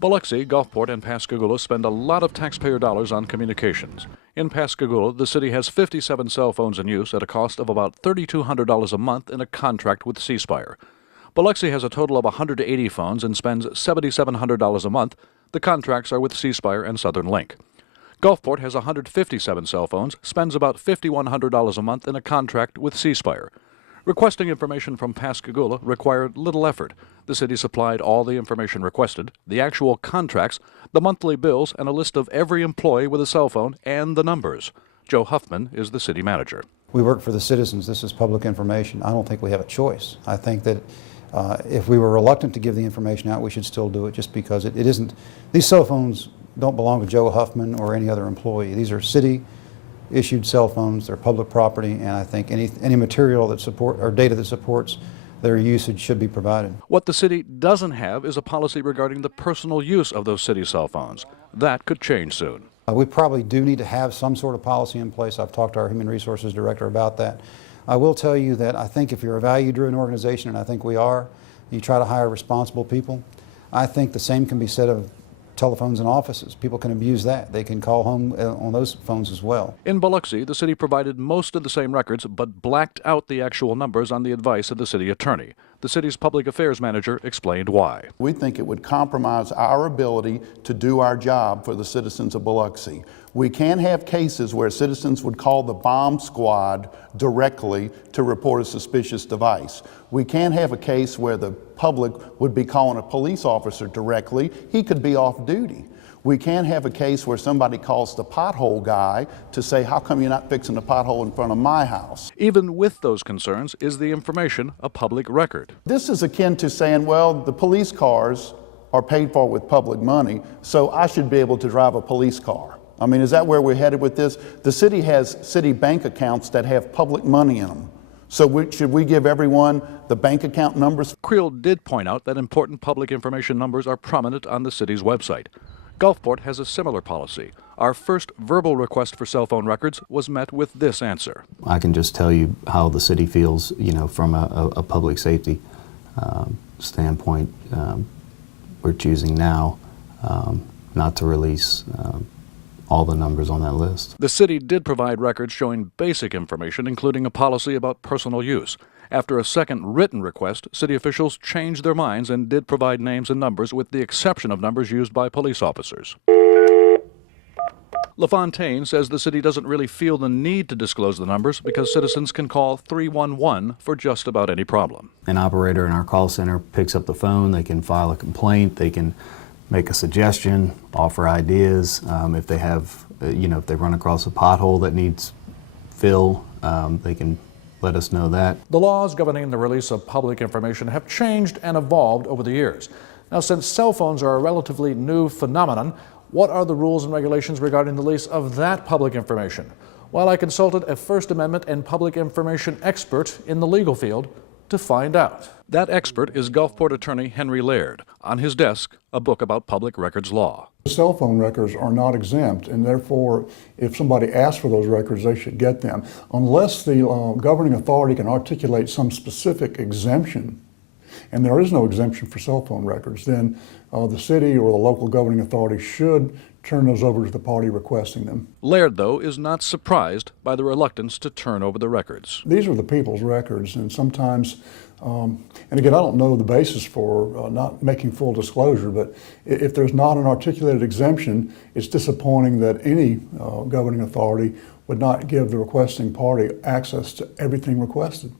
Biloxi, Gulfport, and Pascagoula spend a lot of taxpayer dollars on communications. In Pascagoula, the city has 57 cell phones in use at a cost of about $3,200 a month in a contract with C Spire. Biloxi has a total of 180 phones and spends $7,700 a month. The contracts are with C Spire and Southern Link. Gulfport has 157 cell phones, spends about $5,100 a month in a contract with C Spire. Requesting information from Pascagoula required little effort. The city supplied all the information requested, the actual contracts, the monthly bills, and a list of every employee with a cell phone and the numbers. Joe Huffman is the city manager. We work for the citizens. This is public information. I don't think we have a choice. I think that if we were reluctant to give the information out, we should still do it, just because it isn't. These cell phones don't belong to Joe Huffman or any other employee. These are city issued cell phones. They're public property, and I think any material that support or data that supports their usage should be provided. What the city doesn't have is a policy regarding the personal use of those city cell phones. That could change soon. We probably do need to have some sort of policy in place. I've talked to our Human Resources Director about that. I will tell you that I think if you're a value-driven organization, and I think we are, you try to hire responsible people. I think the same can be said of telephones in offices. People can abuse that. They can call home on those phones as well. In Biloxi, the city provided most of the same records, but blacked out the actual numbers on the advice of the city attorney. The city's public affairs manager explained why. We think it would compromise our ability to do our job for the citizens of Biloxi. We can have cases where citizens would call the bomb squad directly to report a suspicious device. We can have a case where the public would be calling a police officer directly. He could be off duty. We can have a case where somebody calls the pothole guy to say, how come you're not fixing the pothole in front of my house? Even with those concerns, is the information a public record? This is akin to saying, well, the police cars are paid for with public money, so I should be able to drive a police car. I mean, is that where we're headed with this? The city has city bank accounts that have public money in them. So should we give everyone the bank account numbers? Creel did point out that important public information numbers are prominent on the city's website. Gulfport has a similar policy. Our first verbal request for cell phone records was met with this answer. I can just tell you how the city feels, from a public safety standpoint. We're choosing now not to release all the numbers on that list. The city did provide records showing basic information, including a policy about personal use. After a second written request, city officials changed their minds and did provide names and numbers, with the exception of numbers used by police officers. LaFontaine says the city doesn't really feel the need to disclose the numbers because citizens can call 311 for just about any problem. An operator in our call center picks up the phone, they can file a complaint, they can make a suggestion, offer ideas. If they have, if they run across a pothole that needs fill, they can let us know that. The laws governing the release of public information have changed and evolved over the years. Now, since cell phones are a relatively new phenomenon, what are the rules and regulations regarding the release of that public information? Well, I consulted a First Amendment and public information expert in the legal field to find out. That expert is Gulfport attorney Henry Laird. On his desk, a book about public records law. Cell phone records are not exempt, and therefore, if somebody asks for those records, they should get them. Unless the governing authority can articulate some specific exemption, and there is no exemption for cell phone records, then the city or the local governing authority should turn those over to the party requesting them. Laird, though, is not surprised by the reluctance to turn over the records. These are the people's records, and sometimes, and again, I don't know the basis for not making full disclosure, but if there's not an articulated exemption, it's disappointing that any governing authority would not give the requesting party access to everything requested.